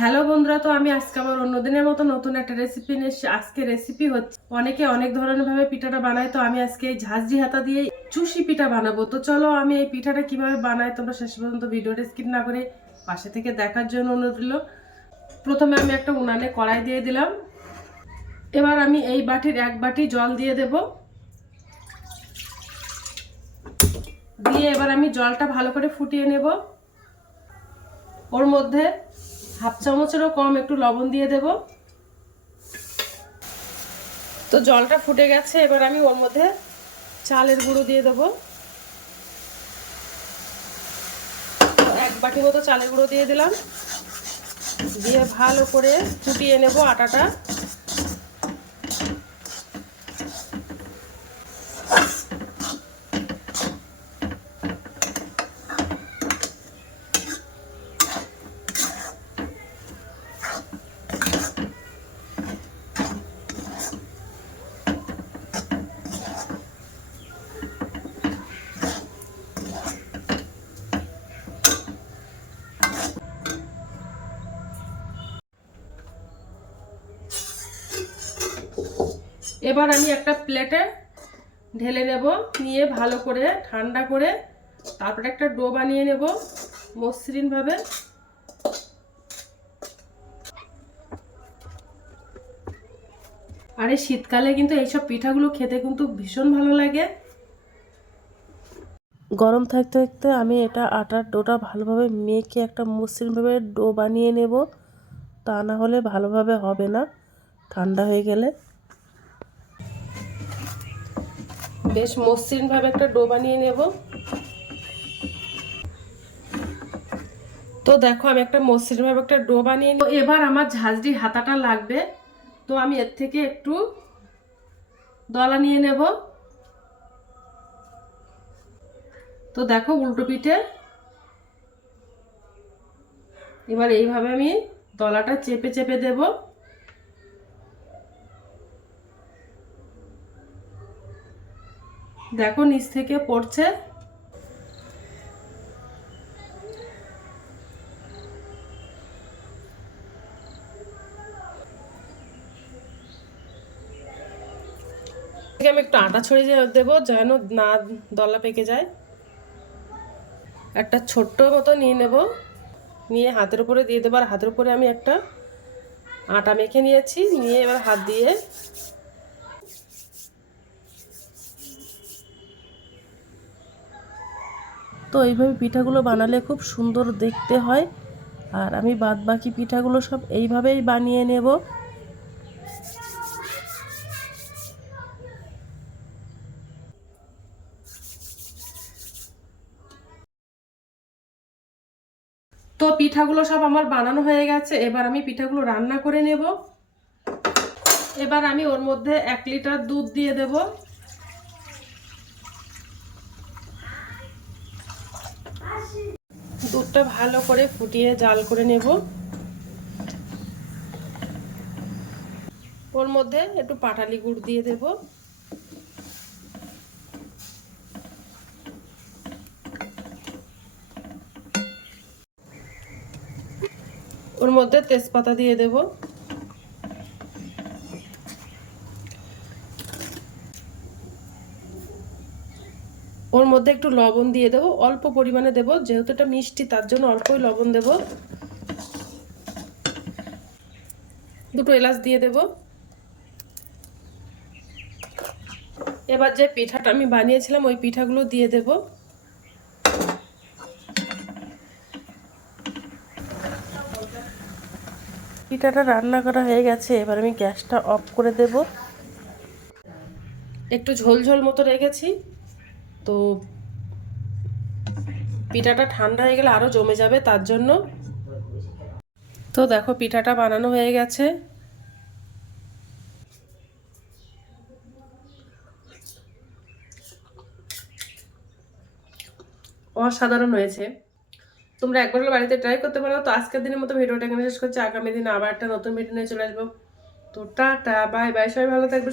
Hello বন্ধুরা, তো আমি আজকে আমার অন্যদিনের মতো নতুন একটা রেসিপি নিয়ে এসেছি। আজকে রেসিপি হচ্ছে, অনেকে অনেক ধরনের ভাবে পিঠাটা বানায়, তো আমি আজকে এই ঝাঁঝরি হাতা দিয়ে চুষি পিঠা বানাবো। তো চলো আমি এই পিঠাটা কিভাবে বানাই তোমরা শেষ পর্যন্ত ভিডিওটা স্কিপ না করে পাশে থেকে দেখার জন্য অনুরোধ রইল। প্রথমে আমি একটা উনানে কড়াই দিয়ে দিলাম। এবার আমি এই বাটির এক বাটি জল দিয়ে দেব। দিয়ে এবার আমি জলটা ভালো করে ফুটিয়ে নেব। ওর মধ্যে হাফ চামচেরও কম একটু লবণ দিয়ে দেব। তো জলটা ফুটে গেছে, এবার আমি ওর মধ্যে চালের গুঁড়ো দিয়ে দেবো। এক বাটি মতো চালের গুঁড়ো দিয়ে দিলাম। দিয়ে ভালো করে ফুটিয়ে নেব আটাটা। এবার আমি একটা প্লেটে ঢেলে নেব। নিয়ে ভালো করে ঠান্ডা করে তারপরে একটা ডো বানিয়ে নেব মসৃণ ভাবে। আর এই শীতকালে কিন্তু এইসব পিঠাগুলো খেতে কিন্তু ভীষণ ভালো লাগে। গরম থাকতে থাকতে আমি এটা আটার ডোটা ভালোভাবে মেখে একটা মসৃণভাবে ডো বানিয়ে নেব, তা না হলে ভালোভাবে হবে না ঠান্ডা হয়ে গেলে। বেশ মসৃণভাবে একটা ডো বানিয়ে নেব। তো দেখো আমি একটা মসৃণভাবে একটা ডো বানিয়ে নেব। এবার আমার ঝাঁঝরি হাতাটা লাগবে, তো আমি এর থেকে একটু দলা নিয়ে নেব। তো দেখো উল্টো পিঠে এবার এইভাবে আমি দলাটা চেপে চেপে দেব। দেখো নিচ থেকে পড়ছে। আমি একটু আটা ছড়িয়ে দেবো যেন না দলা পেকে যায়। একটা ছোট্ট মতো নিয়ে নেব, নিয়ে হাতের উপরে দিয়ে দেবো। আর হাতের উপরে আমি একটা আটা মেখে নিয়েছি, নিয়ে এবার হাত দিয়ে তো এইভাবে পিঠাগুলো বানালে খুব সুন্দর দেখতে হয়। আর আমি বাদ বাকি পিঠাগুলো সব এইভাবেই বানিয়ে নেব। তো পিঠাগুলো সব আমার বানানো হয়ে গেছে। এবার আমি পিঠাগুলো রান্না করে নেব। এবার আমি ওর মধ্যে 1 লিটার দুধ দিয়ে দেব। দুধটা ভালো করে ফুটিয়ে জাল করে নেব। ওর মধ্যে একটু পাটালি গুড় দিয়ে দেব। ওর মধ্যে তেজপাতা দিয়ে দেব। ওর মধ্যে একটু লবণ দিয়ে দেবো, অল্প পরিমাণে দেব, যেহেতু এটা মিষ্টি তার জন্য অল্পই লবণ দেব। দুটো এলাচ দিয়ে দেব। এবার যে পিঠাটা আমি বানিয়েছিলাম ওই পিঠাগুলো দিয়ে দেব। পিঠাটা রান্না করা হয়ে গেছে, এবার আমি গ্যাসটা অফ করে দেব। একটু ঝোল ঝোল মতো রেখেছি, তো পিঠাটা ঠান্ডা হয়ে গেলে আরও জমে যাবে তার জন্য। তো দেখো পিঠাটা বানানো হয়ে গেছে। অসাধারণ হয়েছে। তোমরা একবার হলে বাড়িতে ট্রাই করতে পারো। তো আজকের দিনের মতো ভিডিওটা এখানে শেষ করছি। আগামী দিনে আবার একটা নতুন ভিডিও নিয়ে চলে আসবো। তো টাটা, বাই বাই, সবাই ভালো থাকবে।